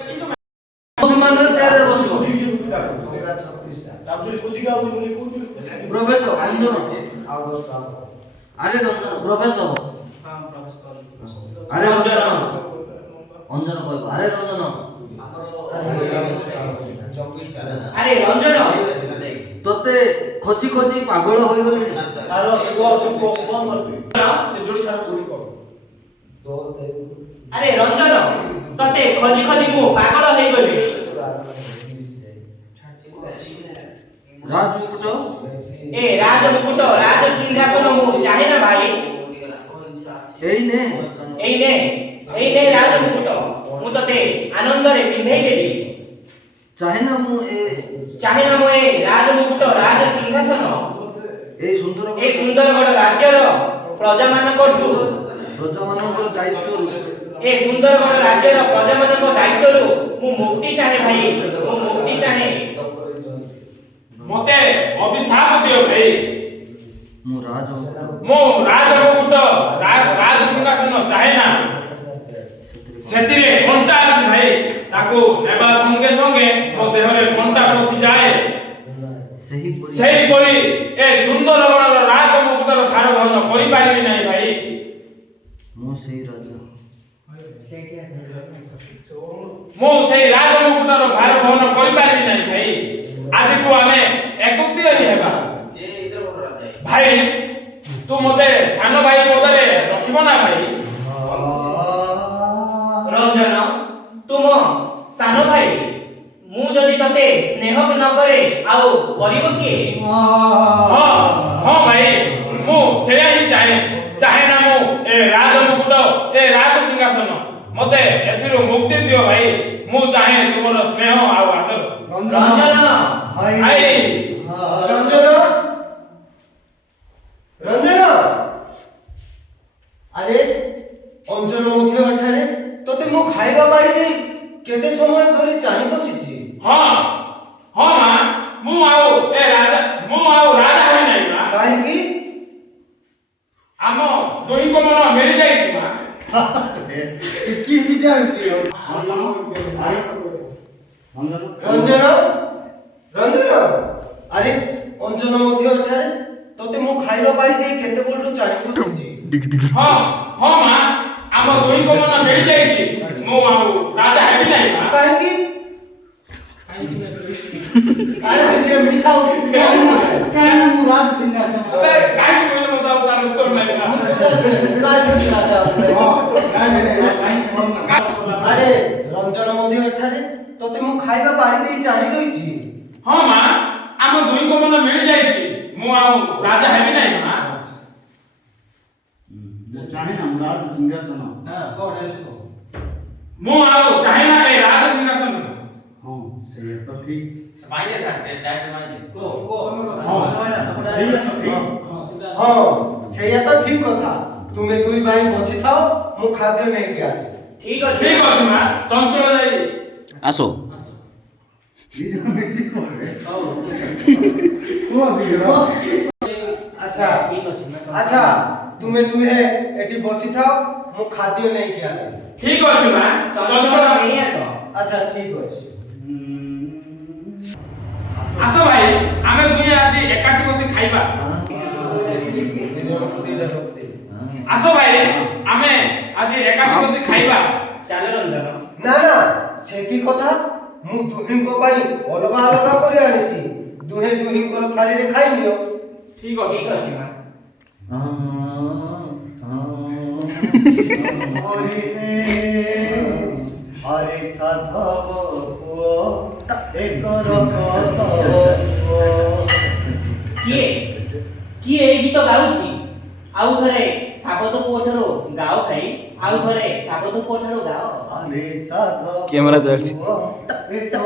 ବିମାନର ଚେୟାରରେ ବସିବ। ପ୍ରବେଶ ଅଞ୍ଜନ। ଆରେ ରଞ୍ଜନ ପ୍ରବେଶ ହବ। ଆରେ ରଞ୍ଜନ ଅଞ୍ଜନ କହିବ। ଆରେ ରଞ୍ଜନ ଆରେ ରଞ୍ଜନ ତତେ ଖୋଜି ଖୋଜି ପାଗଳ ହୋଇଗଲି। ଆରେ ରଞ୍ଜନ ତତେ ଖୋଜି ଖୋଜି ମୁଁ ପାଗଳ ହେଇଗଲି। ରାଜମୁକୁଟ ଏ ରାଜମୁକୁଟ ରାଜ ସିଂହାସନ ମୁଁ ଚାହେଁ ନା ଭାଇ। ଏଇ ନେ ଏଇ ନେ ରାଜମୁକୁଟ ମୁଁ ତତେ ଆନନ୍ଦରେ ପିନ୍ଧେଇ ଦେବି। ଚାହେଁ ନା ମୁଁ ଏ ରାଜମୁକୁଟ ରାଜ ସିଂହାସନ ଏଇ ସୁନ୍ଦରଗଡ଼ ରାଜ୍ୟର ପ୍ରଜାମାନଙ୍କଠୁ ପ୍ରଜାମାନଙ୍କର ଦାୟିତ୍ୱରୁ ଏ ସୁନ୍ଦରଗଡ଼ ରାଜ୍ୟର ପ୍ରଜାମାନଙ୍କ ଦାୟିତ୍ୱରୁ ମୁଁ ମୁକ୍ତି ଚାହେଁ ଭାଇ। ମୁଁ ମୁକ୍ତି ଚାହେଁ। ମତେ ଅଭିଶାପ ଦିଅ ଭାଇ। ମୁଁ ରାଜମୁକୁଟ ରାଜ ସିଂହାସନ ଚାହେଁ ନା। ସେଥିରେ କଣ୍ଟା ଅଛି ଭାଇ। ତାକୁ ନେବା ସଙ୍ଗେ ସଙ୍ଗେ ମୋ ଦେହରେ କଣ୍ଟା ପଶିଯାଏ। ସେହିପରି ଏ ସୁନ୍ଦରଗଡ଼ର ରାଜମୁକୁଟର ଭାର ବହନ କରିପାରିବି ନାହିଁ ଭାଇ। ମୁଁ ସେଇ ରାଜମୁକୁଟର ଭାର ବହନ କରିପାରିବି ନାହିଁ ଭାଇ। ଆଜିଠୁ ଆମେ ଏକତ୍ରିତ ହେବା। ଭାଇ ତୁ ମତେ ସାନ ଭାଇ ପଦରେ ରଖିବ ନା ଭାଇ? ରଞ୍ଜନ ତୁମ ସାନ ଭାଇ ମୁଁ ଯଦି ତତେ ସ୍ନେହ ନ କରେ ଆଉ କରିବ କିଏ? ହଁ ଭାଇ ମୁଁ ସେୟା ହିଁ ଚାହେଁ ନା ମୁଁ ଏ ରାଜମୁକୁଟ ଏ ରାଜ ସିଂହାସନ ମତେ ଏଥିରୁ ମୁକ୍ତି ଦିଅ ଭାଇ। ମୁଁ ଚାହେଁ ତୁମର ସ୍ନେହ ଆଉ ଆଦର। ରଞ୍ଜନ ଭାଇ ରଞ୍ଜନ ଆରେ ଅଞ୍ଜନ ମଧ୍ୟ ଏଠାରେ ତତେ ମୁଁ ଖାଇବା ପାଳି ଦେଇ କେତେ ସମୟ ଧରି ଚାହିଁ ବସିଛି। ହଁ ମା ମୁଁ ଆଉ ରାଜା ହେବି ନାହିଁ ମା। କାହିଁକି? ଆମ ଦୁହିଁଙ୍କ ମନ ମିଳିଯାଇଛି ମା। ରଞ୍ଜନ ଆରେ ଅଞ୍ଜନ ମଧ୍ୟ ଏଠାରେ ତତେ ମୁଁ ଖାଇବା ପାଳି ଦେଇ କେତେ ବେଳଠୁ ଚାହିଁ ବସିଛି। ହଁ ମା ଆମ ଦୁହିଁଙ୍କ ମନ ମିଳିଯାଇଛି। ମୁଁ ଆଉ ରାଜା ହେବି ନାହିଁ ମା। କାହିଁକି? ଆରେ ସେ ମିଶା ହଉଛି କାହିଁକି କହିଲେ ମତେ ଆଉ ତାର ଉତ୍ତର ନାହିଁ ମା। ଆରେ ରଞ୍ଜନ ମଧ୍ୟ ଏଠାରେ ତତେ ମୁଁ ଖାଇବା ପାଳି ଦେଇ ଚାହିଁ ରହିଛି। ହଁ ମା ଆମ ଦୁହିଁଙ୍କ ମନ ମିଳିଯାଇଛି। ମୁଁ ଆଉ ରାଜା ହେବି ନାହିଁ ମା। ମୁଁ ଆଉ ଚାହେଁ ନା ଏ ରାଜ ସିଂହାସନ। ହଁ ସେଇଆ ତ ଠିକ କଥା। ତୁମେ ଦୁଇ ଭାଇ ବସିଥାଅ ମୁଁ ଖାଦ୍ୟ ନେଇକି ଆସେ। ଠିକ ଅଛି ମା। ଚଞ୍ଚଳ ଯାଇ ଆସ। ଆଚ୍ଛା ତୁମେ ଦୁହେଁ ଏଠି ବସିଥାଅ ମୁଁ ଖାଦ୍ୟ ନେଇକି ଆସେ। ଠିକ ଅଛି ମା। ଚଞ୍ଚଳ ନେଇ ଆସ। ଆଚ୍ଛା ଠିକ ଅଛି। ଆସ ଭାଇ ଆମେ ଦୁହେଁ ଆଜି ଏକାଠି ବସି ଖାଇବା। ଆସ ଭାଇ ଆମେ ଆଜି ଏକାଠି ବସି ଖାଇବା। ଚାଲ ରଞ୍ଜନ। ନା ସେ କି କଥା? ମୁଁ ଦୁହିଁଙ୍କ ପାଇଁ ଅଲଗା ଅଲଗା କରି ଆଣିଛି। ଦୁହେଁ ଦୁହିଁଙ୍କର ଥାଳିରେ ଖାଇନିଅ। ଠିକ ଅଛି ମା। ଆରେ ସାଧବ ପୁଅ ଏକର କିଏ ଏଇ ଗୀତ ଗାଉଛି? ଆଉ ଥରେ ସାବତ ପୁଅ ଠାରୁ ଗାଅ ଭାଇ। ଆଉ ଥରେ ସାବତ ପୁଅ ଠାରୁ ଗାଅ। ଆରେ ସାଧବ କ୍ୟାମେରା ଚାଲିଛି। ପୁଅ ଏକର